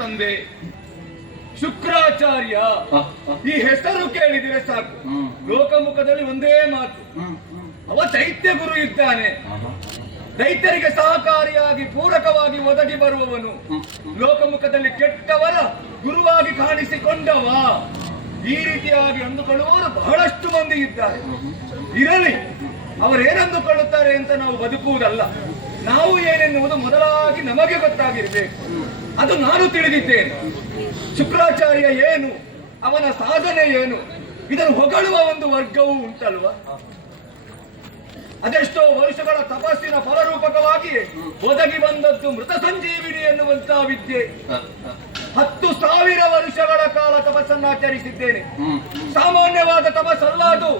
ತಂದೆ ಶುಕ್ರಾಚಾರ್ಯ. ಈ ಹೆಸರು ಕೇಳಿದರೆ ಸಾಕು, ಲೋಕಮುಖದಲ್ಲಿ ಒಂದೇ ಮಾತು, ಅವ ದೈತ್ಯ ಗುರು ಇದ್ದಾನೆ. ದೈತ್ಯರಿಗೆ ಸಹಕಾರಿಯಾಗಿ ಪೂರಕವಾಗಿ ಒದಗಿ ಬರುವವನು, ಲೋಕಮುಖದಲ್ಲಿ ಕೆಟ್ಟವರ ಗುರುವಾಗಿ ಕಾಣಿಸಿಕೊಂಡವ. ಈ ರೀತಿಯಾಗಿ ಅಂದುಕೊಳ್ಳುವವರು ಬಹಳಷ್ಟು ಮಂದಿ ಇದ್ದಾರೆ. ಇರಲಿ, ಅವರೇನೆಂದುಕೊಳ್ಳುತ್ತಾರೆ ಅಂತ ನಾವು ಬದುಕುವುದಲ್ಲ. ನಾವು ಏನೆನ್ನುವುದು ಮೊದಲಾಗಿ ನಮಗೆ ಗೊತ್ತಾಗಿರಬೇಕು. ಅದು ನಾನು ತಿಳಿದಿದ್ದೇನೆ. ಶುಕ್ರಾಚಾರ್ಯ ಏನು, ಅವನ ಸಾಧನೆ ಏನು, ಇದನ್ನು ಹೊಗಳುವ ಒಂದು ವರ್ಗವೂ ಉಂಟಲ್ವ. ಅದೆಷ್ಟೋ ವರ್ಷಗಳ ತಪಸ್ಸಿನ ಫಲರೂಪಕವಾಗಿ ಒದಗಿ ಬಂದದ್ದು ಮೃತ ಸಂಜೀವಿನಿ ಎನ್ನುವಂತಹ ವಿದ್ಯೆ. 10,000 ವರ್ಷಗಳ ಕಾಲ ತಪಸ್ಸನ್ನಾಚರಿಸಿದ್ದೇನೆ. ಸಾಮಾನ್ಯವಾದ ತಪಸ್ಸಲ್ಲ ಅದು.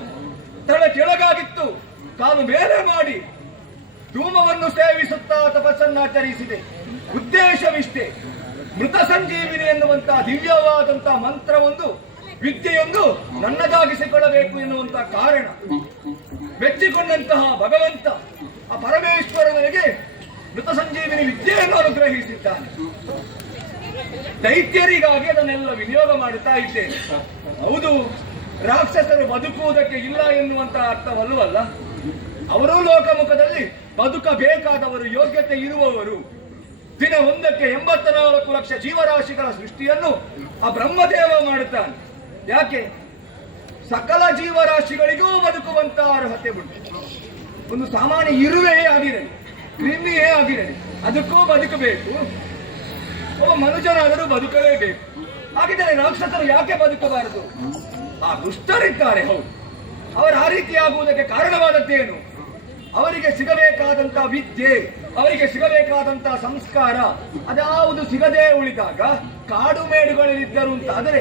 ತಲೆ ಕೆಳಗಾಗಿತ್ತು, ಕಾಲು ಮೇಲೆ ಮಾಡಿ ಧೂಮವನ್ನು ಸೇವಿಸುತ್ತಾ ತಪಸ್ಸನ್ನಾಚರಿಸಿದೆ. ಉದ್ದೇಶವಿಷ್ಟೇ, ಮೃತ ಸಂಜೀವಿನಿ ಎನ್ನುವಂತಹ ದಿವ್ಯವಾದಂತಹ ಮಂತ್ರವೊಂದು, ವಿದ್ಯೆಯೊಂದು ನನ್ನದಾಗಿಸಿಕೊಳ್ಳಬೇಕು ಎನ್ನುವಂತಹ ಕಾರಣ. ಮೆಚ್ಚಿಕೊಂಡಂತಹ ಭಗವಂತ ಆ ಪರಮೇಶ್ವರ ನನಗೆ ಮೃತ ಸಂಜೀವಿನಿ ವಿದ್ಯೆಯನ್ನು ಅನುಗ್ರಹಿಸಿದ್ದಾನೆ. ದೈತ್ಯರಿಗಾಗಿ ಅದನ್ನೆಲ್ಲ ವಿನಿಯೋಗ ಮಾಡುತ್ತಾ ಇದ್ದೇನೆ. ಹೌದು, ರಾಕ್ಷಸರು ಬದುಕುವುದಕ್ಕೆ ಇಲ್ಲ ಎನ್ನುವಂತಹ ಅರ್ಥವಲ್ಲವಲ್ಲ. ಅವರೂ ಲೋಕಮುಖದಲ್ಲಿ ಬದುಕಬೇಕಾದವರು, ಯೋಗ್ಯತೆ ಇರುವವರು. ದಿನ ಒಂದಕ್ಕೆ 84 ಲಕ್ಷ ಜೀವರಾಶಿಗಳ ಸೃಷ್ಟಿಯನ್ನು ಆ ಬ್ರಹ್ಮದೇವ ಮಾಡುತ್ತಾನೆ. ಯಾಕೆ? ಸಕಲ ಜೀವರಾಶಿಗಳಿಗೂ ಬದುಕುವಂತಹ ಅರ್ಹತೆ ಉಂಟು. ಒಂದು ಸಾಮಾನ್ಯ ಇರುವೆಯೇ ಆಗಿರಲಿ, ಕ್ರಿಮಿಯೇ ಆಗಿರಲಿ, ಅದಕ್ಕೂ ಬದುಕಬೇಕು. ಒಬ್ಬ ಮನುಷ್ಯನಾದರೂ ಬದುಕಲೇಬೇಕು. ಹಾಗಿದ್ದರೆ ರಾಕ್ಷಸರು ಯಾಕೆ ಬದುಕಬಾರದು? ಆ ದುಷ್ಟರಿದ್ದಾರೆ, ಹೌದು. ಅವರು ಆ ರೀತಿಯಾಗುವುದಕ್ಕೆ ಕಾರಣವಾದದ್ದೇನು? ಅವರಿಗೆ ಸಿಗಬೇಕಾದಂತಹ ವಿದ್ಯೆ, ಅವರಿಗೆ ಸಿಗಬೇಕಾದಂತಹ ಸಂಸ್ಕಾರ ಅದ್ಯಾವುದು ಸಿಗದೇ ಉಳಿದಾಗ ಕಾಡು ಮೇಡುಗಳಲ್ಲಿದ್ದರು ಅಂತಾದರೆ,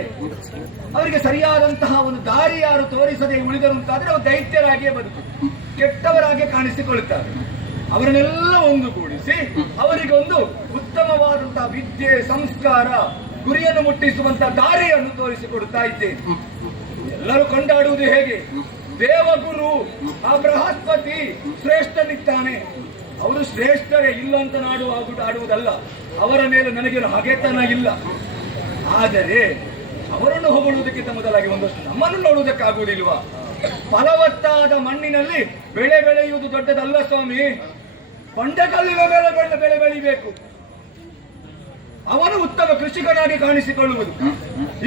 ಅವರಿಗೆ ಸರಿಯಾದಂತಹ ಒಂದು ದಾರಿ ಯಾರು ತೋರಿಸದೆ ಉಳಿದರು ಅಂತಾದರೆ ಅವರು ದೈತ್ಯರಾಗಿಯೇ ಬದುಕು, ಕೆಟ್ಟವರಾಗಿಯೇ ಕಾಣಿಸಿಕೊಳ್ಳುತ್ತಾರೆ. ಅವರನ್ನೆಲ್ಲ ಒಂದುಗೂಡಿಸಿ ಅವರಿಗೊಂದು ಉತ್ತಮವಾದಂತಹ ವಿದ್ಯೆ, ಸಂಸ್ಕಾರ, ಗುರಿಯನ್ನು ಮುಟ್ಟಿಸುವಂತಹ ದಾರಿಯನ್ನು ತೋರಿಸಿಕೊಡುತ್ತಾ ಇದ್ದೇನೆ. ಎಲ್ಲರೂ ಕೊಂಡಾಡುವುದು ಹೇಗೆ? ದೇವಗುರು ಆ ಬೃಹಸ್ಪತಿ ಶ್ರೇಷ್ಠನಿದ್ದಾನೆ. ಅವರು ಶ್ರೇಷ್ಠರೇ, ಇಲ್ಲ ಅಂತ ಆಡುವುದಲ್ಲ. ಅವರ ಮೇಲೆ ನನಗೇನು ಹಗೆತನ ಇಲ್ಲ. ಆದರೆ ಅವರನ್ನು ಹೊಗಳುವುದಕ್ಕಿಂತ ಮೊದಲಾಗಿ ಒಂದಷ್ಟು ನಮ್ಮನ್ನು ನೋಡುವುದಕ್ಕಾಗುವುದಿಲ್ವಾ? ಫಲವತ್ತಾದ ಮಣ್ಣಿನಲ್ಲಿ ಬೆಳೆ ಬೆಳೆಯುವುದು ದೊಡ್ಡದಲ್ಲ ಸ್ವಾಮಿ. ಬಂಡೆಕಲ್ಲಿನ ಮೇಲೆ ಬೆಳೆ ಬೆಳಿಬೇಕು. ಅವನು ಉತ್ತಮ ಕೃಷಿಕನಾಗಿ ಕಾಣಿಸಿಕೊಳ್ಳುವುದು.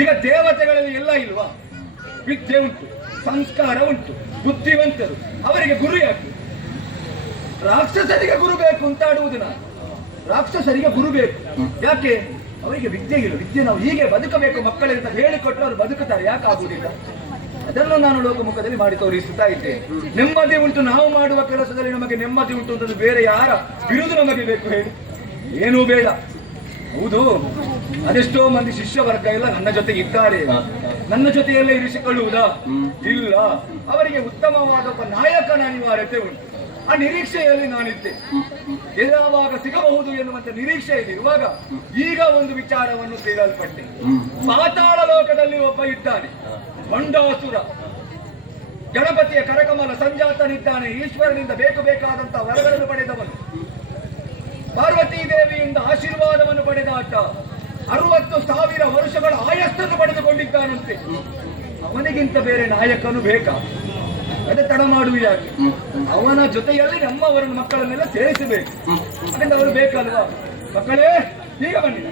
ಈಗ ದೇವತೆಗಳಲ್ಲಿ ಎಲ್ಲ ಇಲ್ವಾ? ವಿದ್ಯೆ ಉಂಟು, ಸಂಸ್ಕಾರ ಉಂಟು, ಬುದ್ಧಿವಂತರು, ಅವರಿಗೆ ಗುರು ಯಾಕೆ? ರಾಕ್ಷಸರಿಗೆ ಗುರು ಬೇಕು ಅಂತ ಆಡುವುದು ನಾನು. ರಾಕ್ಷಸರಿಗೆ ಗುರು ಬೇಕು ಯಾಕೆ? ಅವರಿಗೆ ವಿದ್ಯೆ ಇಲ್ಲ. ವಿದ್ಯೆ ನಾವು ಹೀಗೆ ಬದುಕಬೇಕು ಮಕ್ಕಳಿಗೆ ಅಂತ ಹೇಳಿಕೊಟ್ಟರೆ ಅವರು ಬದುಕುತ್ತಾರೆ. ಯಾಕೆ ಆಗುವುದಿಲ್ಲ? ಅದನ್ನು ನಾನು ಲೋಕಮುಖದಲ್ಲಿ ಮಾಡಿ ತೋರಿಸುತ್ತಾ ಇದ್ದೇನೆ. ನೆಮ್ಮದಿ ಉಂಟು, ನಾವು ಮಾಡುವ ಕೆಲಸದಲ್ಲಿ ನಮಗೆ ನೆಮ್ಮದಿ ಉಂಟು ಅಂತ ಬೇರೆ ಯಾರ ಬಿರುದು ನಮಗೆ ಬೇಕು ಹೇಳಿ? ಏನೂ ಬೇಡ. ಹೌದು, ಅದೆಷ್ಟೋ ಮಂದಿ ಶಿಷ್ಯ ವರ್ಗ ಎಲ್ಲ ನನ್ನ ಜೊತೆ ಇದ್ದಾರೆ. ನನ್ನ ಜೊತೆಯಲ್ಲೇ ಇರಿಸಿಕೊಳ್ಳುವುದಾ? ಇಲ್ಲ. ಅವರಿಗೆ ಉತ್ತಮವಾದ ಒಬ್ಬ ನಾಯಕನ ಅನಿವಾರ್ಯತೆ ಉಂಟು. ಆ ನಿರೀಕ್ಷೆಯಲ್ಲಿ ನಾನಿದ್ದೆ. ಯಾವಾಗ ಸಿಗಬಹುದು ಎನ್ನುವಂತ ನಿರೀಕ್ಷೆಯಲ್ಲಿರುವಾಗ ಈಗ ಒಂದು ವಿಚಾರವನ್ನು ತಿಳಿಯಲ್ಪಟ್ಟೆ. ಪಾತಾಳ ಲೋಕದಲ್ಲಿ ಒಬ್ಬ ಇದ್ದಾನೆ, ಬಂಡಾಸುರ. ಗಣಪತಿಯ ಕರಕಮಲ ಸಂಜಾತನಿದ್ದಾನೆ. ಈಶ್ವರನಿಂದ ಬೇಕಾದಂತಹ ವರಗಳನ್ನು ಪಡೆದವನು. ಪಾರ್ವತೀ ದೇವಿಯಿಂದ ಆಶೀರ್ವಾದವನ್ನು ಪಡೆದಾಟ. 60,000 ವರ್ಷಗಳ ಆಯಸ್ಸನ್ನು ಪಡೆದುಕೊಂಡಿದ್ದಾನಂತೆ. ಅವನಿಗಿಂತ ಬೇರೆ ನಾಯಕನು ಬೇಕಾ? ಅದೇ ತಡ ಮಾಡುವುದು ಯಾಕೆ? ಅವನ ಜೊತೆಯಲ್ಲಿ ನಮ್ಮವರನ್ನು ಮಕ್ಕಳನ್ನೆಲ್ಲ ಸೇರಿಸಬೇಕು. ಅದರಿಂದ ಅವರು ಬೇಕಲ್ವಾ? ಮಕ್ಕಳೇ, ಈಗ ಬನ್ನಿ.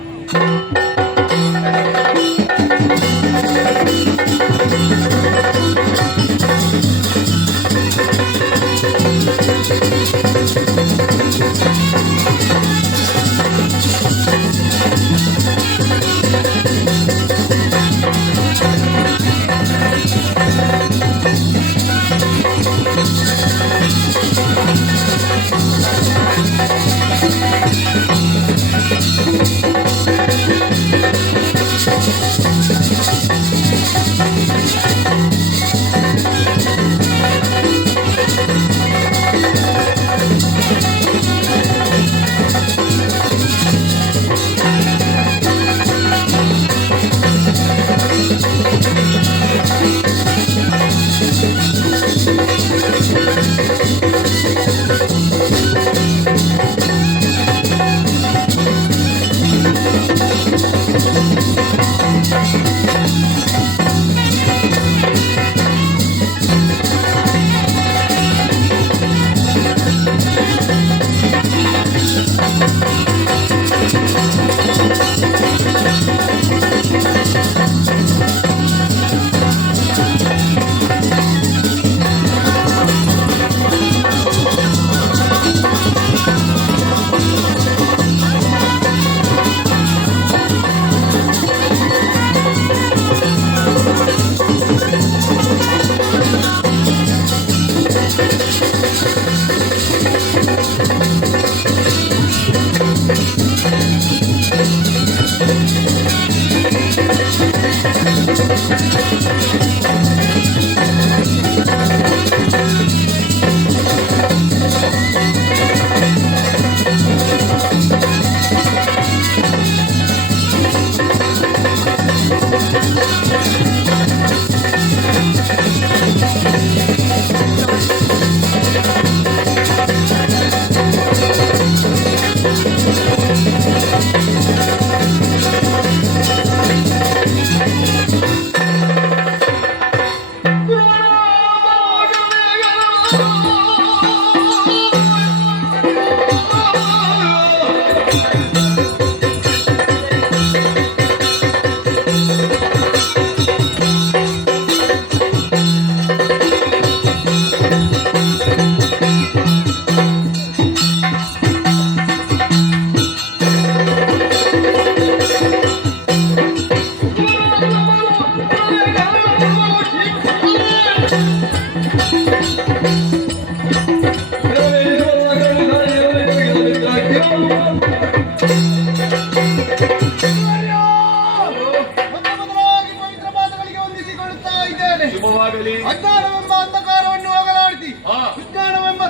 ಶುಭವಾಗಲಿ. ಅಜ್ಞಾನವೆಂಬ ಅಂಧಕಾರವನ್ನು ಹೋಗಲಾಡಿಸಿ ವಿಜ್ಞಾನವೆಂಬ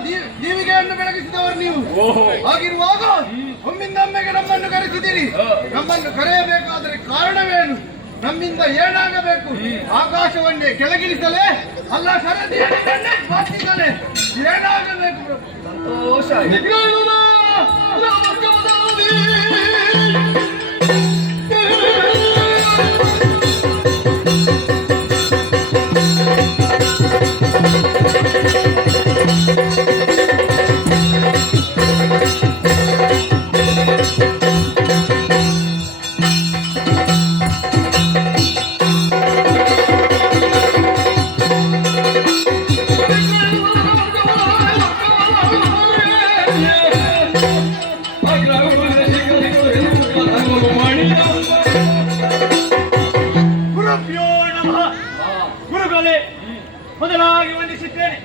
ದೀವಿಗೆಯನ್ನು ಬೆಳಗಿಸಿದವರು ನೀವು. ಹಾಗಿರುವಾಗ ಒಮ್ಮಿಂದೊಮ್ಮೆಗೆ ನಮ್ಮನ್ನು ಕರೆಸಿದಿರಿ. ನಮ್ಮನ್ನು ಕರೆಯಬೇಕಾದರೆ ಕಾರಣವೇನು? ನಮ್ಮಿಂದ ಏನಾಗಬೇಕು? ಆಕಾಶವನ್ನೇ ಕೆಳಗಿಳಿಸಲೇ ಅಲ್ಲ ಸರದಿಯನ್ನೇ ಸ್ಪರ್ಶಿಸಲೇ ಏನಾಗಬೇಕು ಪ್ರಭು? ಸಂತೋಷ. ಮೊದಲಾಗಿ ವಂದಿಸುತ್ತೇನೆ.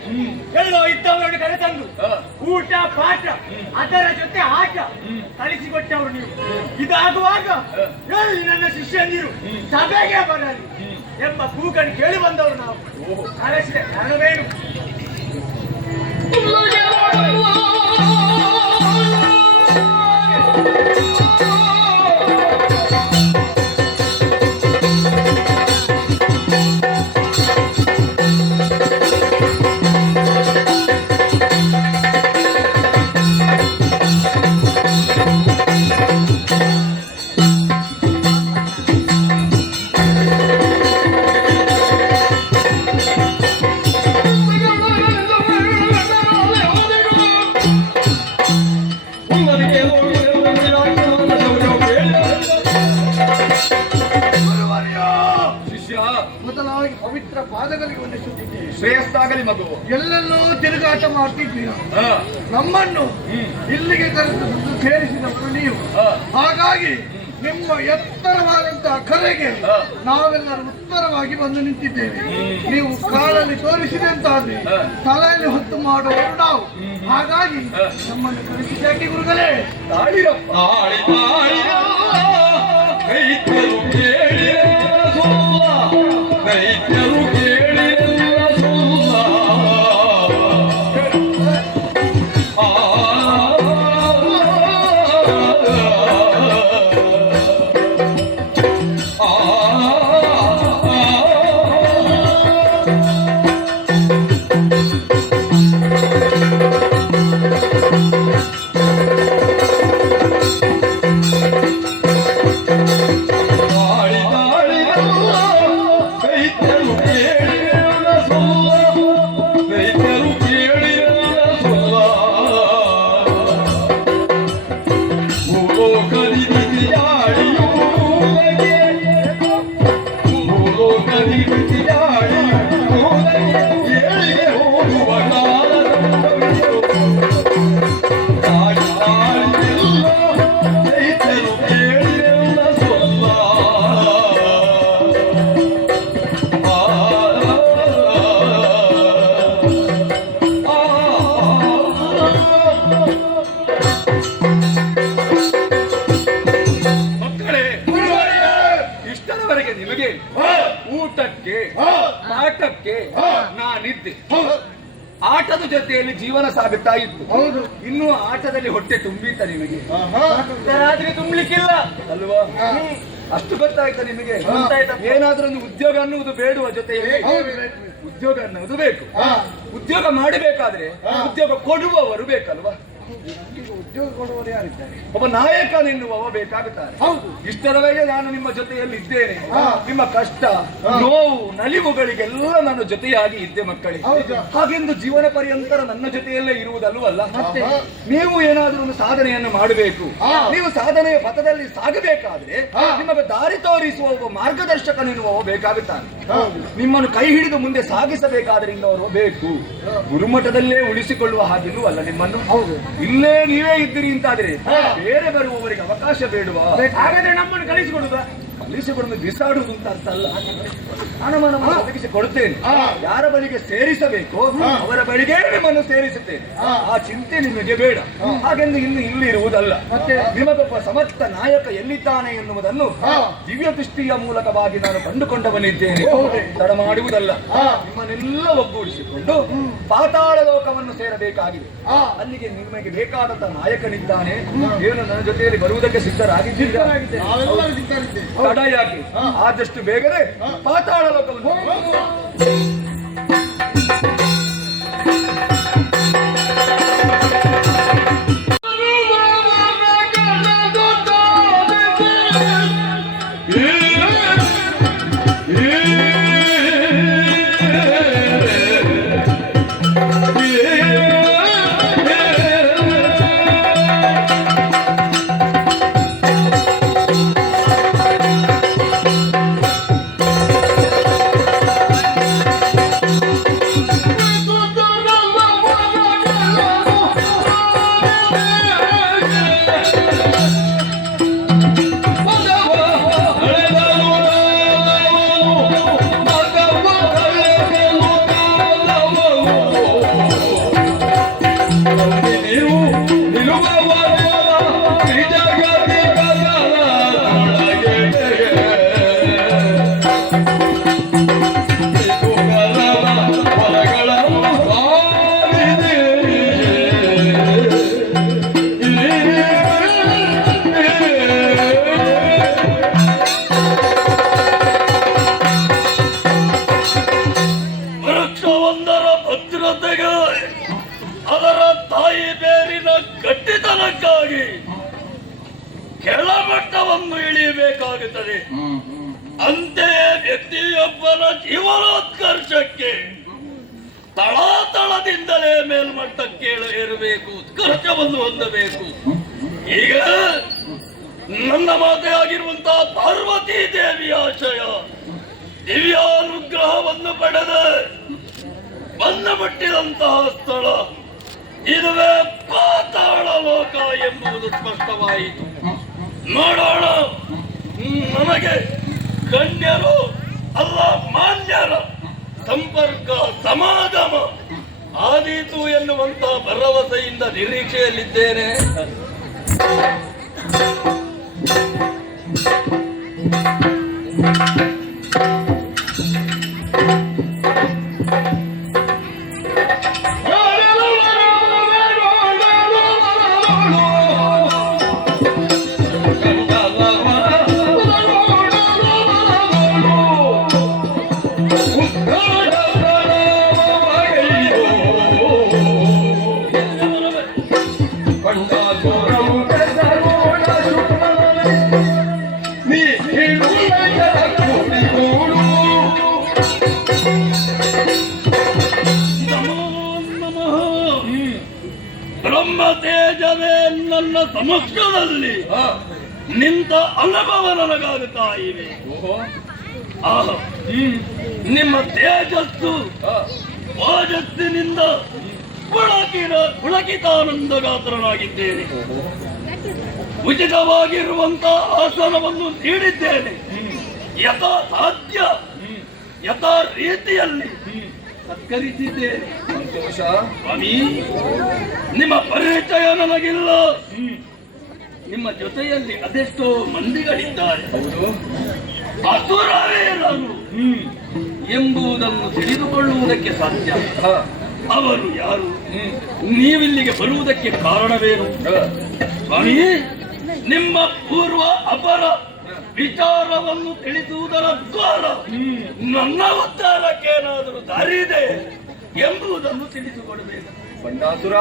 ಎಲ್ಲೋ ಇದ್ದವರನ್ನು ಕರೆತಂದು ಊಟ ಪಾಠ ಅದರ ಜೊತೆ ಆಟ ಕಲಿಸಿಕೊಟ್ಟವರು ನೀವು. ಇದಾಗುವಾಗ ಎಲ್ಲಿ ನನ್ನ ಶಿಷ್ಯಂದಿರು ಸಭೆಗೆ ಬರಲಿ ಎಂಬ ಕೂಗನ್ನು ಕೇಳಿ ಬಂದವರು ನಾವು. ಕರೆಸಿದೆ ಕಾರಣವೇನು? ಮೊದಲಾಗಿ ಪವಿತ್ರ ಪಾದಗಳಿಗೆ ವಂದಿಸುತ್ತಿದ್ದೇವೆ. ಶ್ರೇಯಸ್ಸಾಗಲಿ ಮಗು. ಎಲ್ಲೆಲ್ಲೋ ತಿರುಗಾಟ ಮಾಡ್ತಿದ್ದೀರ. ನಮ್ಮನ್ನು ಇಲ್ಲಿಗೆ ಕರೆದು ಸೇರಿಸಿದವರು ನೀವು. ಹಾಗಾಗಿ ನಿಮ್ಮ ಎತ್ತರವಾದಂತಹ ಕರೆಗೆ ನಾವೆಲ್ಲರೂ ಉತ್ತರವಾಗಿ ಬಂದು ನಿಂತಿದ್ದೇವೆ. ನೀವು ಕಾಲಲ್ಲಿ ತೋರಿಸಿದಂತಾದ್ರೆ ತಲೆಯಲ್ಲಿ ಹೊತ್ತು ಮಾಡುವವರು ನಾವು. ಹಾಗಾಗಿ ನಮ್ಮನ್ನು ಕರೆಸಿದ್ದಾಕೆ ಗುರುಗಳೇ. ತಾಳಿರಪ್ಪ. ಆಟದ ಜೊತೆಯಲ್ಲಿ ಜೀವನ ಸಾಗುತ್ತಾ ಇತ್ತು. ಹೌದು. ಇನ್ನು ಆಟದಲ್ಲಿ ಹೊಟ್ಟೆ ತುಂಬಿತ ನಿಮಗೆ? ರಾತ್ರಿ ತುಂಬಲಿಕ್ಕಿಲ್ಲ ಅಲ್ವಾ? ಅಷ್ಟು ಗೊತ್ತಾಯ್ತಾ ನಿಮಗೆ? ಏನಾದ್ರೂ ಒಂದು ಉದ್ಯೋಗ ಅನ್ನುವುದು ಬೇಡುವ ಜೊತೆಯಲ್ಲಿ ಉದ್ಯೋಗ ಅನ್ನುವುದು ಬೇಕು. ಉದ್ಯೋಗ ಮಾಡಬೇಕಾದ್ರೆ ಉದ್ಯೋಗ ಕೊಡುವವರು ಬೇಕಲ್ವಾ? ಉದ್ಯೋಗ ಕೊಡುವವರು ಯಾರಿದ್ದಾರೆ? ಒಬ್ಬ ನಾಯಕ ಎನ್ನುವವ ಬೇಕಾಗುತ್ತಾರೆ. ಇಷ್ಟರವರೆಗೆ ನಾನು ನಿಮ್ಮ ಜೊತೆಯಲ್ಲಿ ಇದ್ದೇನೆ. ನಿಮ್ಮ ಕಷ್ಟ ನೋವು ನಲಿವುಗಳಿಗೆಲ್ಲ ನಾನು ಜೊತೆಯಾಗಿ ಇದ್ದೆ ಮಕ್ಕಳಿಗೆ. ಹಾಗೆಂದು ಜೀವನ ಪರ್ಯಂತರ ನನ್ನ ಜೊತೆಯಲ್ಲೇ ಇರುವುದಲ್ವಲ್ಲ. ನೀವು ಏನಾದ್ರೂ ಒಂದು ಸಾಧನೆಯನ್ನು ಮಾಡಬೇಕು. ನೀವು ಸಾಧನೆಯ ಪಥದಲ್ಲಿ ಸಾಗಬೇಕಾದ್ರೆ ನಿಮಗೆ ದಾರಿ ತೋರಿಸುವ ಒಬ್ಬ ಮಾರ್ಗದರ್ಶಕನೆನ್ನುವವ ಬೇಕಾಗುತ್ತಾನೆ. ನಿಮ್ಮನ್ನು ಕೈ ಹಿಡಿದು ಮುಂದೆ ಸಾಗಿಸಬೇಕಾದ್ರೆ ಇನ್ನವರು ಬೇಕು. ಗುರುಮಠದಲ್ಲೇ ಉಳಿಸಿಕೊಳ್ಳುವ ಹಾಗೆಲ್ಲೂ ಅಲ್ಲ ನಿಮ್ಮನ್ನು. ಇಲ್ಲೇ ನೀವೇ ಇದ್ದೀರಿ ಅಂತಾದ್ರೆ ಬೇರೆ ಬರುವವರಿಗೆ ಅವಕಾಶ ಬೇಡುವ? ಹಾಗಾದ್ರೆ ನಮ್ಮನ್ನು ಕಳಿಸಿಕೊಡುವ? ಕಲಿಸಿಕೊಂಡು ಬಿಸಾಡುವುದು ಅಂತ ಅರ್ಥ ಅಲ್ಲ. ಹಣವನ್ನು ಒದಗಿಸಿ ಕೊಡುತ್ತೇನೆ. ಯಾರ ಬಳಿಗೆ ಸೇರಿಸಬೇಕು ಅವರ ಬಳಿಗೆ ನಿಮ್ಮನ್ನು ಸೇರಿಸುತ್ತೇನೆ. ಆ ಚಿಂತೆ ನಿಮಗೆ ಬೇಡ. ಹಾಗೆಂದು ಇನ್ನು ಇಲ್ಲಿ ಇರುವುದಲ್ಲ. ನಿಮಗೊಬ್ಬ ಸಮರ್ಥ ನಾಯಕ ಎಲ್ಲಿದ್ದಾನೆ ಎನ್ನುವುದನ್ನು ದಿವ್ಯ ದೃಷ್ಟಿಯ ಮೂಲಕವಾಗಿ ನಾನು ಕಂಡುಕೊಂಡವನಿದ್ದೇನೆ. ತಡ ಮಾಡುವುದಲ್ಲ. ನಿಮ್ಮನ್ನೆಲ್ಲ ಒಗ್ಗೂಡಿಸಿಕೊಂಡು ಪಾತಾಳ ಲೋಕವನ್ನು ಸೇರಬೇಕಾಗಿದೆ. ಅಲ್ಲಿಗೆ ನಿಮಗೆ ಬೇಕಾದಂತ ನಾಯಕನಿದ್ದಾನೆ. ಏನು ನನ್ನ ಜೊತೆಯಲ್ಲಿ ಬರುವುದಕ್ಕೆ ಸಿದ್ಧರಾಗಿದ್ದೀರಾ? ತಡ ಯಾಕೆ? ಆದಷ್ಟು ಬೇಗನೆ ಪಾತಾಳ ಲೋಕವನ್ನು ಅದರ ತಾಯಿ ಬೇರಿನ ಗಟ್ಟಿತನಕ್ಕಾಗಿ ಕೆಳಮಟ್ಟವನ್ನು ಇಳಿಯಬೇಕಾಗುತ್ತದೆ. ಅಂತೆಯೇ ವ್ಯಕ್ತಿಯೊಬ್ಬನ ಜೀವನೋತ್ಕರ್ಷಕ್ಕೆ ತಳಾತಳದಿಂದಲೇ ಮೇಲ್ಮಟ್ಟಕ್ಕೆ ಏರಬೇಕು, ಉತ್ಕರ್ಷವನ್ನು ಹೊಂದಬೇಕು. ಈಗ ನನ್ನ ಮಾತೆ ಆಗಿರುವಂತಹ ಪಾರ್ವತಿ ದೇವಿಯ ಆಶಯ ದಿವ್ಯಾನುಗ್ರಹವನ್ನು ಪಡೆದ ಬಂದು ಮುಟ್ಟಿದಂತಹ ಸ್ಥಳ ಇದುವೇ ಪಾತಾಳ ಲೋಕ ಎಂಬುದು ಸ್ಪಷ್ಟವಾಯಿತು. ನೋಡೋಣ, ನಮಗೆ ಗಣ್ಯರು ಅಲ್ಲ ಮಾನ್ಯರ ಸಂಪರ್ಕ ಸಮಾಗಮ ಆದೀತು ಎನ್ನುವಂತ ಭರವಸೆಯಿಂದ ನಿರೀಕ್ಷೆಯಲ್ಲಿದ್ದೇನೆ. ಬ್ರಹ್ಮ ತೇಜವೇ ನನ್ನ ಸಮಕ್ಷದಲ್ಲಿ ನಿಂತ ಅನುಭವ ನನಗಾಗುತ್ತಾ ಇವೆ. ನಿಮ್ಮ ತೇಜಸ್ಸು ಓಜಸ್ಸಿನಿಂದ ಪುಳಕಿತಾನಂದಗಾತ್ರನಾಗಿದ್ದೇನೆ. ಉಚಿತವಾಗಿರುವಂತಹ ಆಸನವನ್ನು ನೀಡಿದ್ದೇನೆ. ಯಥಾ ಸಾಧ್ಯ ಯಥಾ ರೀತಿಯಲ್ಲಿ ಸತ್ಕರಿಸಿದ್ದೇನೆ. ಸ್ವಾಮಿ, ನಿಮ್ಮ ಪರಿಚಯ ನನಗಿಲ್ಲ. ನಿಮ್ಮ ಜೊತೆಯಲ್ಲಿ ಅದೆಷ್ಟೋ ಮಂದಿಗಳಿದ್ದಾರೆ. ಅಸುರವೇ ನಾನು ಎಂಬುದನ್ನು ತಿಳಿದುಕೊಳ್ಳುವುದಕ್ಕೆ ಸಾಧ್ಯ. ಅವರು ಯಾರು? ನೀವಿಲ್ಲಿಗೆ ಬರುವುದಕ್ಕೆ ಕಾರಣವೇನು? ಸ್ವಾಮಿ, ನಿಮ್ಮ ಪೂರ್ವ ಅಪರ ವಿಚಾರವನ್ನು ತಿಳಿಸುವುದರ ದ್ವಾರ ನನ್ನ ಉದ್ಧಾರಕ್ಕೇನಾದರೂ ದಾರಿ ಇದೆ ಎಂಬುದನ್ನು ತಿಳಿಸಿಕೊಡಬೇಕು. ಬಂಡಾಸುರ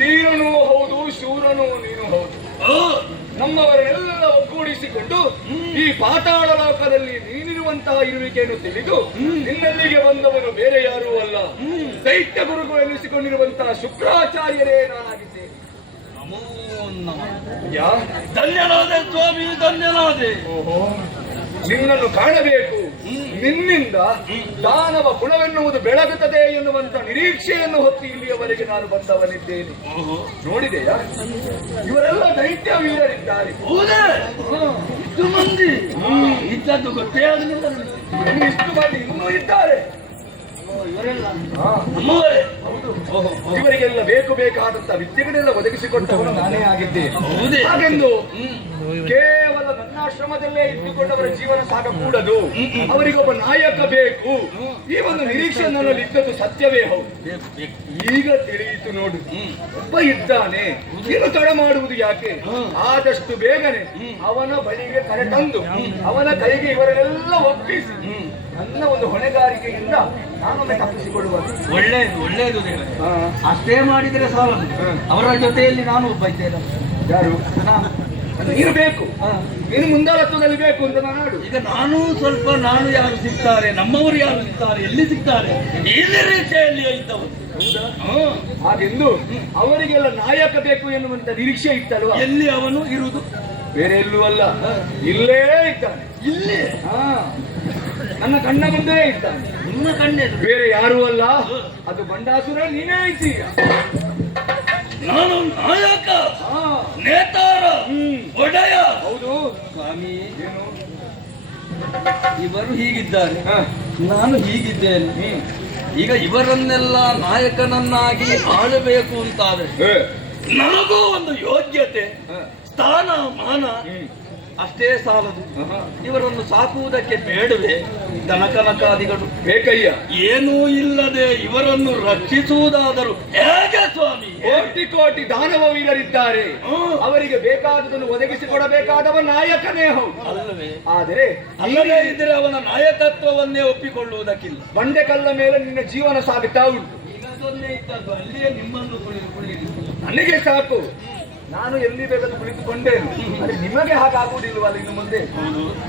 ಧೀರನೂ ಹೌದು, ಶೂರನೂ ನೀನು ಹೌದು. ನಮ್ಮವರನ್ನೆಲ್ಲ ಒಗ್ಗೂಡಿಸಿಕೊಂಡು ಈ ಪಾತಾಳ ಲೋಕದಲ್ಲಿ ನೀನಿರುವಂತಹ ಇರುವಿಕೆಯನ್ನು ತಿಳಿದು ನಿನ್ನಲ್ಲಿಗೆ ಬಂದವನು ಬೇರೆ ಯಾರೂ ಅಲ್ಲ, ದೈತ್ಯ ಗುರುಗಳು ಎನಿಸಿಕೊಂಡಿರುವಂತಹ ಶುಕ್ರಾಚಾರ್ಯರೇ ನಾನಾಗಿದ್ದೇನೆ. ಧನ್ಯನಾದೆ ಸ್ವಾಮಿ, ಧನ್ಯನಾದೆ. ಓಹೋ, ನಿನ್ನನ್ನು ಕಾಣಬೇಕು. ನಿನ್ನಿಂದ ದಾನವ ಗುಣವೆನ್ನುವುದು ಬೆಳಗುತ್ತದೆ ಎನ್ನುವಂತ ನಿರೀಕ್ಷೆಯನ್ನು ಹೊತ್ತು ಇಲ್ಲಿಯವರೆಗೆ ನಾನು ಬಂದವನಿದ್ದೇನೆ. ನೋಡಿದೆಯಾ, ಇವರೆಲ್ಲ ದೈತ್ಯ ವೀರರಿದ್ದಾರೆ. ಹೌದೇ? ಇಷ್ಟು ಮಂದಿ ಇದ್ದದ್ದು ಗೊತ್ತೇ ಆಗಲಿಲ್ಲ. ಇಷ್ಟು ಮಂದಿ ಇನ್ನೂ ಇದ್ದಾರೆ. ಇವರೆಲ್ಲ ನಮ್ಮವರೇ. ಇವರಿಗೆಲ್ಲ ಬೇಕು ಬೇಕಾದಂತ ವಿದ್ಯೆಗಳೆಲ್ಲ ಒದಗಿಸಿಕೊಟ್ಟವನು ನಾನೇ ಆಗಿದ್ದೇನೆ. ಹೌದೇ? ಹಾಗೆಂದು ಕೇವಲ ನನ್ನಾಶ್ರಮದಲ್ಲೇ ಇದ್ದುಕೊಂಡವರ ಜೀವನ ಸಾಗಕೂಡದು. ಅವರಿಗೊಬ್ಬ ನಾಯಕ ಬೇಕು. ಈ ಒಂದು ನಿರೀಕ್ಷೆ ನನ್ನಲ್ಲಿ ಇದ್ದದ್ದು ಸತ್ಯವೇ ಹೌದು. ಈಗ ತಿಳಿಯಿತು ನೋಡು, ಒಬ್ಬ ಇದ್ದಾನೆ. ಇನ್ನು ತಡ ಮಾಡುವುದು ಯಾಕೆ? ಆದಷ್ಟು ಬೇಗನೆ ಅವನ ಬಳಿಗೆ ಕರೆತಂದು ಅವನ ಕೈಗೆ ಇವರನ್ನೆಲ್ಲ ಒಪ್ಪಿಸಿ ನನ್ನ ಒಂದು ಹೊಣೆಗಾರಿಕೆಯಿಂದ ನಾನೊಮ್ಮೆ ತಪ್ಪಿಸಿಕೊಳ್ಳುವುದು. ಒಳ್ಳೇದು ಒಳ್ಳೇದು ದೇವರೇ. ಅಷ್ಟೇ ಮಾಡಿದರೆ ಸಾಲದು. ಅವರ ಜೊತೆಯಲ್ಲಿ ನಾನು ಒಬ್ಬ ಇದ್ದೇನೆ. ಯಾರು? ನಾನು. ನೀನು ಬೇಕು, ನೀನು ಮುಂದಾಳತ್ವದಲ್ಲಿ ಬೇಕು ಅಂತ ನಾನು. ಈಗ ನಾನು ಯಾರು ಸಿಗ್ತಾರೆ, ನಮ್ಮವರು ಯಾರು ಸಿಗ್ತಾರೆ, ಎಲ್ಲಿ ಸಿಗ್ತಾರೆ, ಈ ನಿರೀಕ್ಷೆಯಲ್ಲಿ ಇದ್ದವರು. ಹಾಗೆಂದು ಅವರಿಗೆಲ್ಲ ನಾಯಕ ಬೇಕು ಎನ್ನುವಂತ ನಿರೀಕ್ಷೆ ಇತ್ತಲ್ವ? ಎಲ್ಲಿ ಅವನು ಇರುವುದು? ಬೇರೆ ಎಲ್ಲೂ ಅಲ್ಲ, ಇಲ್ಲೇ ಇದ್ದಾನೆ. ಇಲ್ಲಿ ನನ್ನ ಕಣ್ಣ ಮುಂದೆ ಇದ್ದಾನೆ. ನಿಮ್ಮ ಕಣ್ಣೆ ಬೇರೆ ಯಾರೂ ಅಲ್ಲ, ಅದು ಬಂಡಾಸುರ ನೀನೇ ಇದ್ದೀಯ. ನಾನು ನಾಯಕ, ನೇತಾರ, ಒಡೆಯ. ಹೌದು ಸ್ವಾಮಿ, ಇವರು ಹೀಗಿದ್ದಾರೆ, ನಾನು ಹೀಗಿದ್ದೇನೆ. ಈಗ ಇವರನ್ನೆಲ್ಲ ನಾಯಕನನ್ನಾಗಿ ಆಳಬೇಕು ಅಂತಾದ್ರೆ ನನಗೂ ಒಂದು ಯೋಗ್ಯತೆ, ಸ್ಥಾನ, ಮಾನ ಅಷ್ಟೇ ಸಾಲದು. ಇವರನ್ನು ಸಾಕುವುದಕ್ಕೆ ಬೇಡವೇ ದನಕನಕಾದಿಗಳು? ಬೇಕಯ್ಯ. ಏನೂ ಇಲ್ಲದೆ ಇವರನ್ನು ರಕ್ಷಿಸುವುದಾದರೂ ಹೇಗೆ ಸ್ವಾಮಿ? ಕೋಟಿ ಕೋಟಿ ದಾನವ ವೀರರಿದ್ದಾರೆ. ಅವರಿಗೆ ಬೇಕಾದುದನ್ನು ಒದಗಿಸಿಕೊಡಬೇಕಾದವ ನಾಯಕನೇ ಹೌದು. ಅಲ್ಲವೇ? ಆದರೆ ಅಲ್ಲದೇ ಇದ್ದರೆ ಅವನ ನಾಯಕತ್ವವನ್ನೇ ಒಪ್ಪಿಕೊಳ್ಳುವುದಕ್ಕಿಲ್ಲ. ಬಂಡೆಕಲ್ಲ ಮೇಲೆ ನಿನ್ನ ಜೀವನ ಸಾಗುತ್ತಾ ಉಂಟು. ಇದೊಂದೇ ಇದ್ದದ್ದು, ಅಲ್ಲಿಯೇ ನಿಮ್ಮನ್ನು ನನಗೆ ಸಾಕು. ನಾನು ಎಲ್ಲಿ ಬೇಕಾದ್ರೂ ಕುಳಿತುಕೊಂಡೇನು, ಆದರೆ ನಿಮಗೆ ಹಾಗಾಗುವುದಿಲ್ವಲ್ಲ ಇನ್ನು ಮುಂದೆ.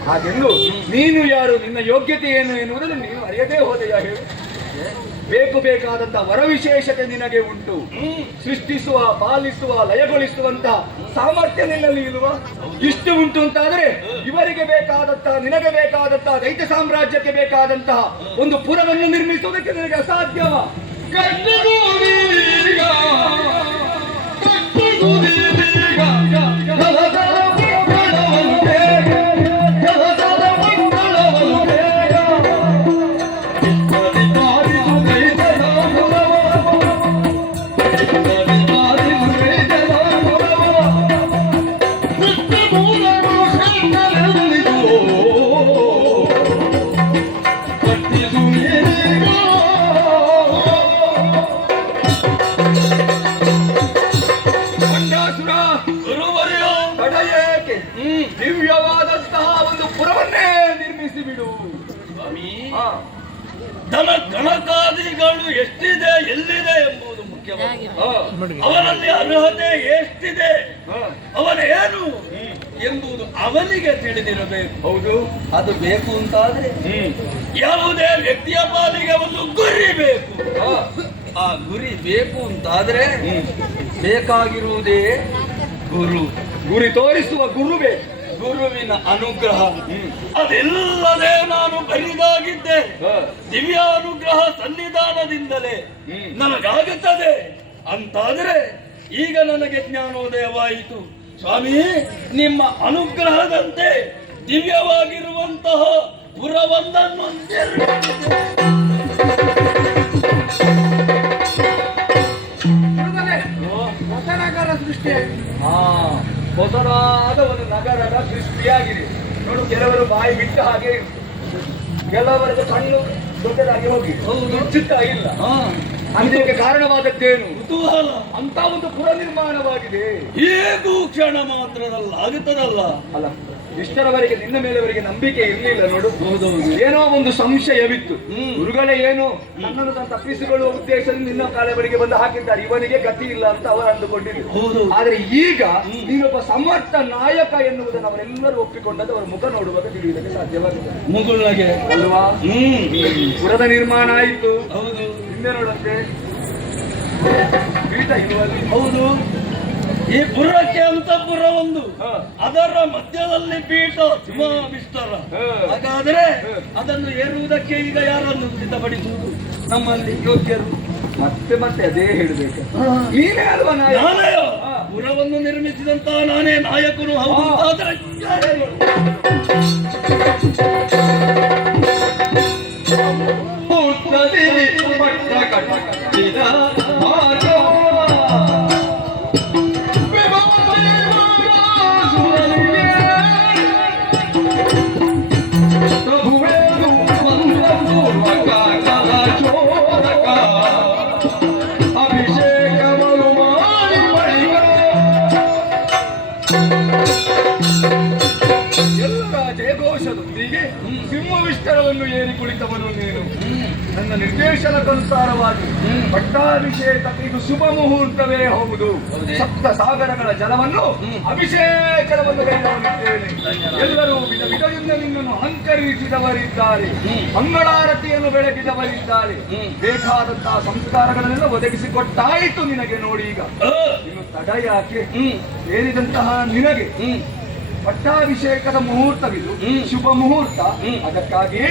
ಹಾಗೆಂದು ನೀನು ಯಾರು, ನಿನ್ನ ಯೋಗ್ಯತೆ ಏನು ಎನ್ನುವುದನ್ನು ನೀನು ಅರಿಯದೇ ಹೋದೆಯಾ ಹೇಳು? ಬೇಕು ಬೇಕಾದಂತ ವರ ವಿಶೇಷತೆ ನಿನಗೆ ಉಂಟು. ಸೃಷ್ಟಿಸುವ, ಪಾಲಿಸುವ, ಲಯಗೊಳಿಸುವಂತ ಸಾಮರ್ಥ್ಯ ನಿನ್ನಲ್ಲಿ ಇಲ್ವಾ? ಇಷ್ಟು ಉಂಟು ಅಂತಾದ್ರೆ ಇವರಿಗೆ ಬೇಕಾದಂತ, ನಿನಗೆ ಬೇಕಾದಂತ ದೈತ್ಯ ಸಾಮ್ರಾಜ್ಯಕ್ಕೆ ಬೇಕಾದಂತಹ ಒಂದು ಪುರವನ್ನು ನಿರ್ಮಿಸುವುದಕ್ಕೆ ನಿನಗೆ ಅಸಾಧ್ಯವ. ಭಂಡಾಸುರ ಗುರುವರ್ಯ ತಡ ಏಕೆ? ದಿವ್ಯವಾದಂತಹ ಒಂದು ಪುರವನ್ನೇ ನಿರ್ಮಿಸಿ ಬಿಡು. ಸ್ವಾಮಿ, ಹಾ. ಧನ ಕಣಕಾದಿಗಳು ಎಷ್ಟಿದೆ ಎಲ್ಲಿದೆ ಎಂಬುದು ಮುಖ್ಯವಾಗಿ ಹಾ. ಅವನಲ್ಲಿ ಅರ್ಹತೆ ಎಷ್ಟಿದೆ, ಹಾ. ಅವನ ಏನು ಎಂಬುದು ಅವನಿಗೆ ತಿಳಿದಿರಬೇಕು. ಹೌದು. ಅದು ಬೇಕು ಅಂತಾದ್ರೆ ಯಾವುದೇ ವ್ಯಕ್ತಿಯ ಪಾಲಿಗೆ ಒಂದು ಗುರಿ ಬೇಕು. ಹಾ. ಆ ಗುರಿ ಬೇಕು ಅಂತಾದ್ರೆ ಬೇಕಾಗಿರುವುದೇ ಗುರು. ಗುರಿ ತೋರಿಸುವ ಗುರುವೇ. ಗುರುವಿನ ಅನುಗ್ರಹ. ಅದೆಲ್ಲದೆ ನಾನು ಬರಿದಾಗಿದ್ದೆ. ದಿವ್ಯಾನುಗ್ರಹ ಸನ್ನಿಧಾನದಿಂದಲೇ ನನಗಾಗುತ್ತದೆ ಅಂತಾದರೆ ಈಗ ನನಗೆ ಜ್ಞಾನೋದಯವಾಯಿತು. ಸ್ವಾಮಿ, ನಿಮ್ಮ ಅನುಗ್ರಹದಂತೆ ದಿವ್ಯವಾಗಿರುವಂತಹ ಪುರವೊಂದನ್ನು ಹೊಸ ನಗರ ಸೃಷ್ಟಿ. ಹೊಸದಾದ ಒಂದು ನಗರದ ಸೃಷ್ಟಿಯಾಗಿದೆ. ನೋಡು, ಕೆಲವರು ಬಾಯಿ ಬಿಟ್ಟ ಹಾಗೆ, ಕೆಲವರಿಗೆ ಕಣ್ಣು ದೊಡ್ಡದಾಗಿ ಹೋಗಿ ಮುಚ್ಚುತ್ತಾ ಇಲ್ಲ. ಅದಕ್ಕೆ ಕಾರಣವಾದದ್ದೇನು? ಕುತೂಹಲ. ಅಂತ ಒಂದು ಪುರ ನಿರ್ಮಾಣವಾಗಿದೆ. ಹೇಗೂ ಕ್ಷಣ ಮಾತ್ರದಲ್ಲ ಆಗುತ್ತದಲ್ಲ. ಅಲ್ಲ, ಇಷ್ಟರವರೆಗೆ ನಿನ್ನ ಮೇಲೆವರೆಗೆ ನಂಬಿಕೆ ಇರಲಿಲ್ಲ. ನೋಡು, ಏನೋ ಒಂದು ಸಂಶಯವಿತ್ತು. ಗುರುಗಳೇ ಏನು ನನ್ನನ್ನು ತಾನು ತಪ್ಪಿಸಿಕೊಳ್ಳುವ ಉದ್ದೇಶದಿಂದ ನಿನ್ನ ಕಾಲವರೆಗೆ ಬಂದು ಹಾಕಿದ್ದಾರೆ, ಇವನಿಗೆ ಗತಿ ಇಲ್ಲ ಅಂತ ಅವರು ಅಂದುಕೊಂಡಿದ್ರು. ಆದ್ರೆ ಈಗ ನೀನೊಬ್ಬ ಸಮರ್ಥ ನಾಯಕ ಎನ್ನುವುದನ್ನು ಅವರೆಲ್ಲರೂ ಒಪ್ಪಿಕೊಂಡದ್ದು ಅವರ ಮುಖ ನೋಡುವಾಗ ತಿಳಿಯುವುದಕ್ಕೆ ಸಾಧ್ಯವಾಗಿದೆ. ಮುಗುಳ್ನಗೆ ಅಲ್ವಾ? ಪುರದ ನಿರ್ಮಾಣ ಆಯಿತು. ಹೌದು. ಹಿಂದೆ ನೋಡಂತೆ ಪೀಠ ಇರುವಲ್ಲಿ. ಹೌದು. ಈ ಪುರಕ್ಕೆ ಅಂತ ಪುರ ಒಂದು, ಅದರ ಮಧ್ಯದಲ್ಲಿ ಪೀಠ ಸಿಂಹಾವಿಷ್ಟರ. ಹಾಗಾದ್ರೆ ಅದನ್ನು ಏರುವುದಕ್ಕೆ ಈಗ ಯಾರನ್ನು ಸಿದ್ಧಪಡಿಸುವುದು? ನಮ್ಮಲ್ಲಿ ಯೋಗ್ಯರು. ಮತ್ತೆ ಮತ್ತೆ ಅದೇ ಹೇಳಬೇಕು. ನೀನೇ ಅಲ್ವಾ ನಾಯಕ? ನಾನೇ ಪುರವನ್ನು ನಿರ್ಮಿಸಿದಂತಹ ನಾನೇ ನಾಯಕನು. ಹೌದು ಅಂತಾದ್ರೆ ಜಯಘೋಷದೊಂದಿಗೆ ಸಿಂಹವಿಷ್ಟರವನ್ನು ಏರಿ ಕುಳಿತವನು ನೀನು. ನನ್ನ ನಿರ್ದೇಶನಕ್ಕನುಸಾರವಾಗಿ ಪಟ್ಟಾಭಿಷೇಕಕ್ಕೆ ಇದು ಶುಭ ಮುಹೂರ್ತವೇ ಹೌದು. ಸಪ್ತ ಸಾಗರಗಳ ಜಲವನ್ನು ಅಭಿಷೇಕವನ್ನು ಕೈಗೊಂಡಿದ್ದೇನೆ. ಎಲ್ಲರೂ ವಿಧ ವಿಧದಿಂದ ನಿನ್ನನ್ನು ಅಲಂಕರಿಸಿದವರಿದ್ದಾರೆ, ಮಂಗಳಾರತಿಯನ್ನು ಬೆಳಗಿದವರಿದ್ದಾರೆ. ಬೇಕಾದಂತಹ ಸಂಸ್ಕಾರಗಳನ್ನೆಲ್ಲ ಒದಗಿಸಿಕೊಟ್ಟಾಯಿತು ನಿನಗೆ. ನೋಡಿ, ಈಗ ಇನ್ನು ತಡ ಯಾಕೆ? ಸೇರಿದಂತಹ ನಿನಗೆ ಪಟ್ಟಾಭಿಷೇಕದ ಮುಹೂರ್ತವಿದು, ಶುಭ ಮುಹೂರ್ತ. ಅದಕ್ಕಾಗಿ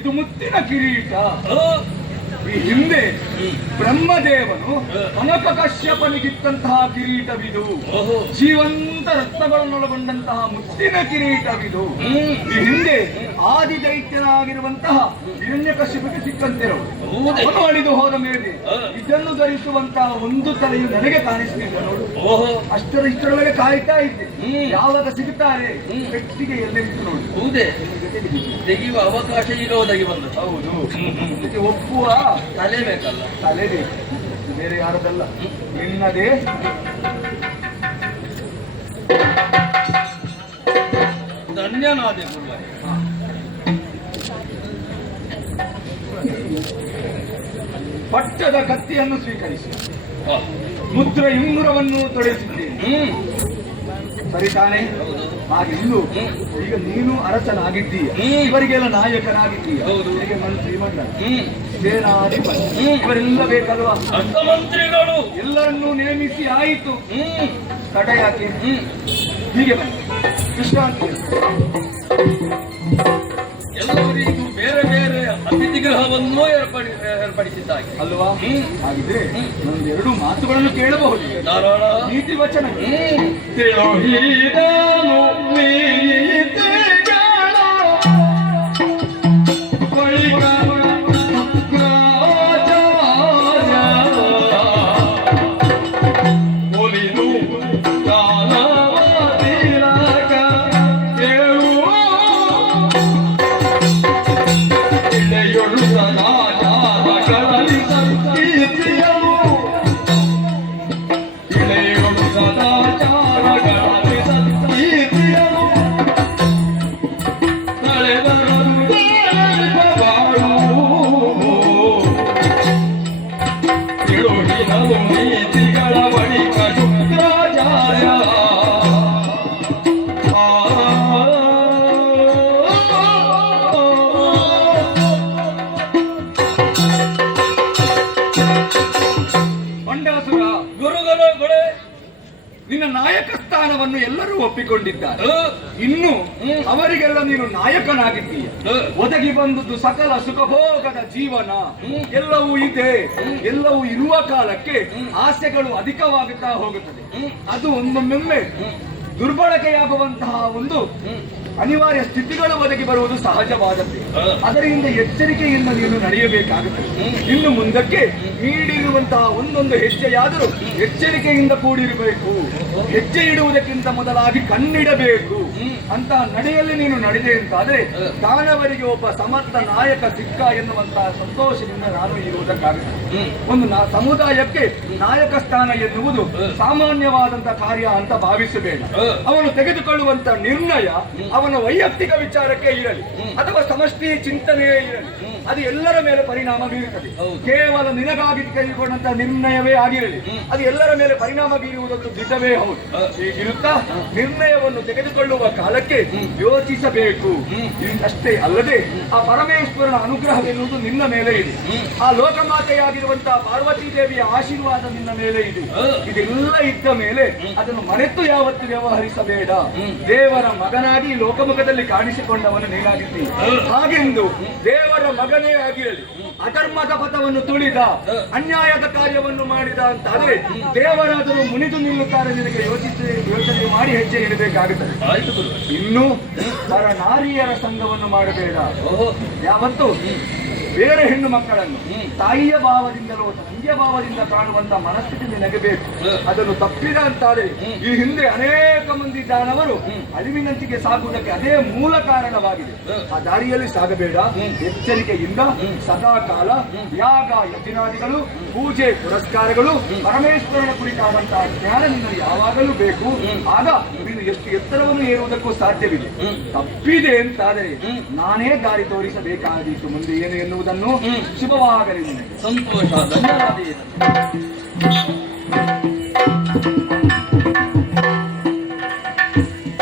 ಇದು ಮುತ್ತಿನ ಕಿರೀಟ. ಈ ಹಿಂದೆ ಬ್ರಹ್ಮದೇವನು ಕನಕ ಕಶ್ಯಪನಿಗಿತ್ತಂತಹ ಕಿರೀಟವಿದು. ಜೀವಂತ ರತ್ನಗಳನ್ನೊಳಗೊಂಡಂತಹ ಮುತ್ತಿನ ಕಿರೀಟವಿದು. ಈ ಹಿಂದೆ ಆದಿದೈತ್ಯನಾಗಿರುವಂತಹ ಹಿರಣ್ಯಕಶ್ಯಪನಿಗೆ ಸಿಕ್ಕಂತಿರುವುದು. ಅವನು ಅಳಿದು ಹೋದ ಮೇಲೆ ಇದನ್ನು ಧರಿಸುವಂತಹ ಒಂದು ತಲೆಯು ನನಗೆ ಕಾಣಿಸ್ತಿಲ್ಲ. ನೋಡು, ಅಷ್ಟರ ಇಷ್ಟರೊಳಗೆ ಕಾಯ್ತಾ ಇದ್ದೆ, ಯಾವಾಗ ಸಿಗುತ್ತಾರೆ ವ್ಯಕ್ತಿಗೆ ಎಲ್ಲರಿಗೂ. ನೋಡಿ, ಹೌದೇ ತೆಗೆಯುವ ಅವಕಾಶ ಈಗ ಒದಗಿ ಬಂದ. ಹೌದು, ಇದಕ್ಕೆ ಒಪ್ಪುವ ತಲೆ ಬೇಕಲ್ಲ. ತಲೆ ಬೇಕು, ಬೇರೆ ಯಾರದಲ್ಲ, ನಿನ್ನದೇ. ಧನ್ಯನಾದೆ. ಪಟ್ಟದ ಕತ್ತಿಯನ್ನು ಸ್ವೀಕರಿಸಿ ಮುದ್ರ ಇಂಗುರವನ್ನು ತೊಡೆಸಿದ್ದೇನೆ. ಸರಿ ತಾನೇ? ಹಾಗೆ ಇನ್ನು ಈಗ ನೀನು ಅರಸನಾಗಿದ್ದೀಯ, ಇವರಿಗೆಲ್ಲ ನಾಯಕನಾಗಿದ್ದೀಯ, ಹೀಗೆ ಮಂತ್ರಿ ಮಂಡಲ, ಸೇನಾಧಿಪತಿ, ಇವರೆಲ್ಲ ಬೇಕಲ್ವಾ? ಮಂತ್ರಿಗಳು ಎಲ್ಲರನ್ನೂ ನೇಮಿಸಿ ಆಯಿತು. ತಡ ಯಾಕೆ? ಹೀಗೆ ಬನ್ನಿ ವಿಶ್ರಾಂತಿ. ಎಲ್ಲರಿಗೂ ಬೇರೆ ಬೇರೆ ಅತಿಥಿ ಗೃಹವನ್ನು ಏರ್ಪಡಿಸಿದ್ದಾಗಿ ಅಲ್ವಾ? ಹಾಗಿದ್ರೆ ಒಂದೆರಡು ಮಾತುಗಳನ್ನು ಕೇಳಬಹುದು. ಧಾರಾಳ ನೀತಿ ವಚನ ನಿನ್ನ ನಾಯಕ ಸ್ಥಾನವನ್ನು ಎಲ್ಲರೂ ಒಪ್ಪಿಕೊಂಡಿದ್ದಾರೆ. ಇನ್ನು ಅವರಿಗೆಲ್ಲ ನೀನು ನಾಯಕನಾಗಿದ್ದೀಯ. ಒದಗಿ ಬಂದದ್ದು ಸಕಲ ಸುಖಭೋಗದ ಜೀವನ ಎಲ್ಲವೂ ಇದೆ. ಎಲ್ಲವೂ ಇರುವ ಕಾಲಕ್ಕೆ ಆಸೆಗಳು ಅಧಿಕವಾಗುತ್ತಾ ಹೋಗುತ್ತದೆ. ಅದು ಒಮ್ಮೊಮ್ಮೆ ದುರ್ಬಳಕೆಯಾಗುವಂತಹ ಒಂದು ಅನಿವಾರ್ಯ ಸ್ಥಿತಿಗಳು ಒದಗಿ ಬರುವುದು ಸಹಜವಾದದ್ದು. ಅದರಿಂದ ಎಚ್ಚರಿಕೆಯಿಂದ ನೀನು ನಡೆಯಬೇಕಾಗುತ್ತದೆ. ಇನ್ನು ಮುಂದಕ್ಕೆ ನೀಡಿರುವಂತಹ ಒಂದೊಂದು ಹೆಜ್ಜೆಯಾದರೂ ಎಚ್ಚರಿಕೆಯಿಂದ ಕೂಡಿರಬೇಕು. ಹೆಜ್ಜೆ ಇಡುವುದಕ್ಕಿಂತ ಮೊದಲಾಗಿ ಕಣ್ಣಿಡಬೇಕು ಅಂತ ನಡೆಯಲ್ಲಿ ನೀನು ನಡೆದೆ ಅಂತಾದ್ರೆ ದಾನವರಿಗೆ ಒಬ್ಬ ಸಮರ್ಥ ನಾಯಕ ಸಿಕ್ಕ ಎನ್ನುವಂತಹ ಸಂತೋಷದಿಂದ ನಾನು ಇರುವುದಕ್ಕಾಗುತ್ತದೆ. ಒಂದು ಸಮುದಾಯಕ್ಕೆ ನಾಯಕ ಸ್ಥಾನ ಎನ್ನುವುದು ಸಾಮಾನ್ಯವಾದಂತಹ ಕಾರ್ಯ ಅಂತ ಭಾವಿಸಬೇಡ. ಅವನು ತೆಗೆದುಕೊಳ್ಳುವಂತ ನಿರ್ಣಯ ಅವನ ವೈಯಕ್ತಿಕ ವಿಚಾರಕ್ಕೆ ಇರಲಿ ಅಥವಾ ಸಮಷ್ಟಿ ಚಿಂತನೆಯೇ ಇರಲಿ, ಅದು ಎಲ್ಲರ ಮೇಲೆ ಪರಿಣಾಮ ಬೀರುತ್ತದೆ. ಕೇವಲ ನಿನಗಾಗಿ ತೆಗೆದುಕೊಂಡಂತಹ ನಿರ್ಣಯವೇ ಆಗಿರಲಿ, ಅದು ಎಲ್ಲರ ಮೇಲೆ ಪರಿಣಾಮ ಬೀರುವುದೊಂದು ದಿಟವೇ ಹೌದು. ಹೀಗಿರುತ್ತಾ ನಿರ್ಣಯವನ್ನು ತೆಗೆದುಕೊಳ್ಳುವ ಕಾಲಕ್ಕೆ ಯೋಚಿಸಬೇಕು. ಅಷ್ಟೇ ಅಲ್ಲದೆ ಆ ಪರಮೇಶ್ವರನ ಅನುಗ್ರಹವೆನ್ನುವುದು ನಿನ್ನ ಮೇಲೆ ಇದೆ. ಆ ಲೋಕಮಾತೆಯಾಗಿರುವಂತಹ ಪಾರ್ವತೀ ದೇವಿಯ ಆಶೀರ್ವಾದ ನಿನ್ನ ಮೇಲೆ ಇದೆ. ಇದೆಲ್ಲ ಇದ್ದ ಮೇಲೆ ಅದನ್ನು ಮರೆತು ಯಾವತ್ತು ವ್ಯವಹರಿಸಬೇಡ. ದೇವರ ಮಗನಾಗಿ ಲೋಕಮುಖದಲ್ಲಿ ಕಾಣಿಸಿಕೊಂಡವನು ನೀನಾಗಿದ್ದೀಯ. ಹಾಗೆಂದು ದೇವರ ಮಗನೇ ಆಗಿರಲಿ ಅಧರ್ಮದ ಪಥವನ್ನು ತುಳಿದ ಅನ್ಯಾಯದ ಕಾರ್ಯವನ್ನು ಮಾಡಿದ ಅಂತಾದ್ರೆ ದೇವರಾದರೂ ಮುನಿದು ನಿಲ್ಲುತ್ತಾರೆ. ನಿನಗೆ ಯೋಚನೆ ಮಾಡಿ ಹೆಜ್ಜೆ ಇಡಬೇಕಾಗುತ್ತದೆ. ಇನ್ನು ಪರ ನಾರಿಯರ ಸಂಘವನ್ನು ಮಾಡಬೇಡ. ಯಾವತ್ತು ಬೇರೆ ಹೆಣ್ಣು ಮಕ್ಕಳನ್ನು ತಾಯಿಯ ಭಾವದಿಂದಲೋ ತಂದೆಯ ಭಾವದಿಂದ ಕಾಣುವಂತ ಮನಸ್ಥಿತಿ ನಿನಗೆ ಬೇಕು. ಅದನ್ನು ತಪ್ಪಿದ ಅಂತಾದ್ರೆ ಈ ಹಿಂದೆ ಅನೇಕ ಮಂದಿ ದಾನವರು ಅಳಿವಿನಂಚಿಗೆ ಸಾಗುವುದಕ್ಕೆ ಅದೇ ಮೂಲ ಕಾರಣವಾಗಿದೆ. ಆ ದಾರಿಯಲ್ಲಿ ಸಾಗಬೇಡ. ಎಚ್ಚರಿಕೆಯಿಂದ ಸದಾ ಕಾಲ ಯಾಗ ಯಜ್ಞಾದಿಗಳು, ಪೂಜೆ ಪುರಸ್ಕಾರಗಳು, ಪರಮೇಶ್ವರನ ಕುರಿತಾದಂತಹ ಜ್ಞಾನ ನಿನ್ನಲ್ಲಿ ಯಾವಾಗಲೂ ಬೇಕು. ಆಗ ನೀನು ಎಷ್ಟು ಎತ್ತರವನ್ನು ಏರುವುದಕ್ಕೂ ಸಾಧ್ಯವಿದೆ. ತಪ್ಪಿದೆ ಅಂತಾದರೆ ನಾನೇ ದಾರಿ ತೋರಿಸಬೇಕಾದೀತು ಮುಂದೆ ಏನು ಎನ್ನುವುದನ್ನು. ಶುಭವಾಗಲಿ ನಿನಗೆ. ಸಂತೋಷ. ಧನ್ಯವಾದ.